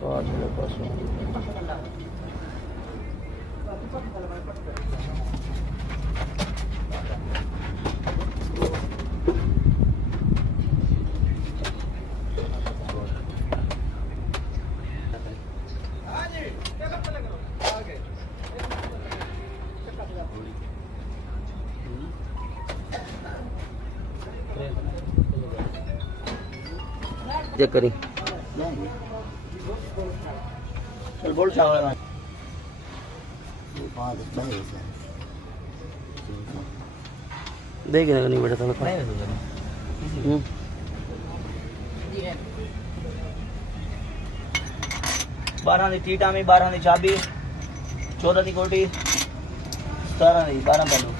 पाछले पासों check करी चल बोल चावल देख नहीं बेटा तुम्हें 12 दी टीटा में 12 दी चाबी 14 दी कोटी 17 दी 12 बैलू